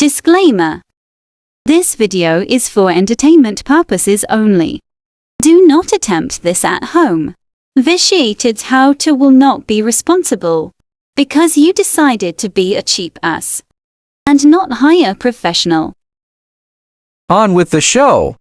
Disclaimer. This video is for entertainment purposes only. Do not attempt this at home. Vitiated how to will not be responsible because you decided to be a cheap ass and not hire a professional. On with the show.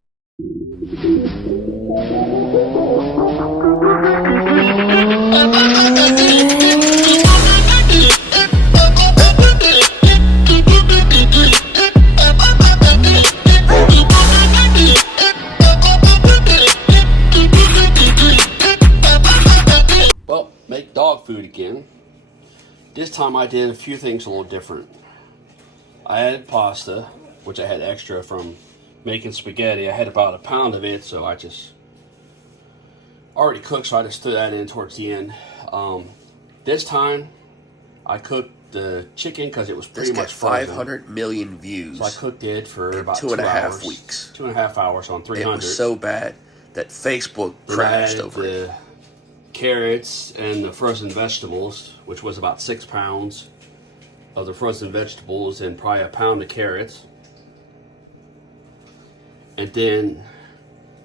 Well, make dog food again. This time I did a few things a little different. I added pasta, which I had extra from making spaghetti. I had about a pound of it, so I just already cooked, so I just threw that in towards the end. This time I cooked the chicken because it was pretty much frozen. 500 million views. So I cooked it for about 2.5 weeks. 2.5 hours on 300. It was so bad that Facebook crashed over it. The carrots and the frozen vegetables, which was about 6 pounds of the frozen vegetables and probably a pound of carrots. And then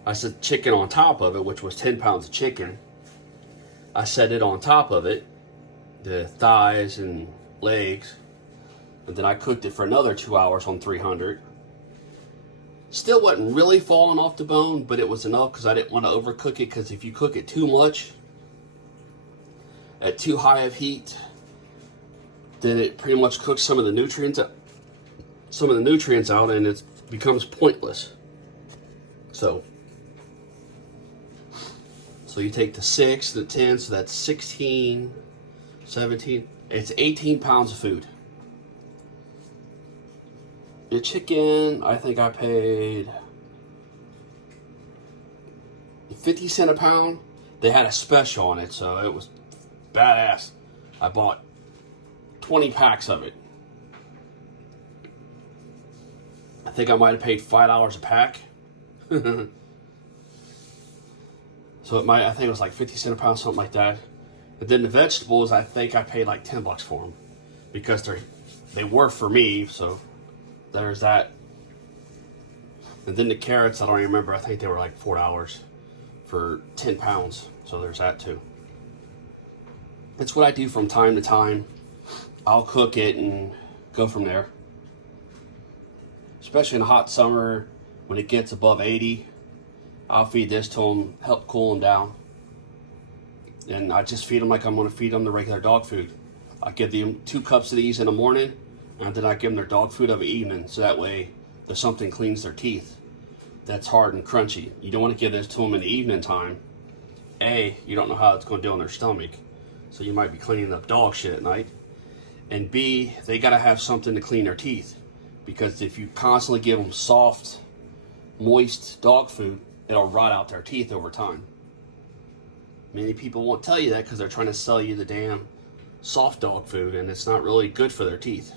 I set chicken on top of it, which was 10 pounds of chicken. I set it on top of it, the thighs and legs, and then I cooked it for another 2 hours on 300. Still wasn't really falling off the bone, but it was enough because I didn't want to overcook it, because if you cook it too much at too high of heat, then it pretty much cooks some of the nutrients out, and it becomes pointless. So you take the 6, the 10, so that's 16, 17, it's 18 pounds of food. The chicken, I think I paid 50 cents a pound. They had a special on it, so it was badass. I bought 20 packs of it. I think I might have paid $5 a pack. So I think it was like 50 cents a pound, something like that. But then the vegetables, I think I paid like $10 for them because they were for me. So there's that. And then the carrots, I don't remember. I think they were like $4 for 10 pounds. So there's that too. It's what I do from time to time. I'll cook it and go from there. Especially in the hot summer when it gets above 80. I'll feed this to them, help cool them down. And I just feed them like I'm going to feed them the regular dog food. I give them 2 cups of these in the morning, and then I give them their dog food of the evening, so that way there's something cleans their teeth that's hard and crunchy. You don't want to give this to them in the evening time. A, you don't know how it's going to do on their stomach, so you might be cleaning up dog shit at night. And B, they got to have something to clean their teeth, because if you constantly give them soft, moist dog food, it'll rot out their teeth over time. Many people won't tell you that because they're trying to sell you the damn soft dog food, and it's not really good for their teeth.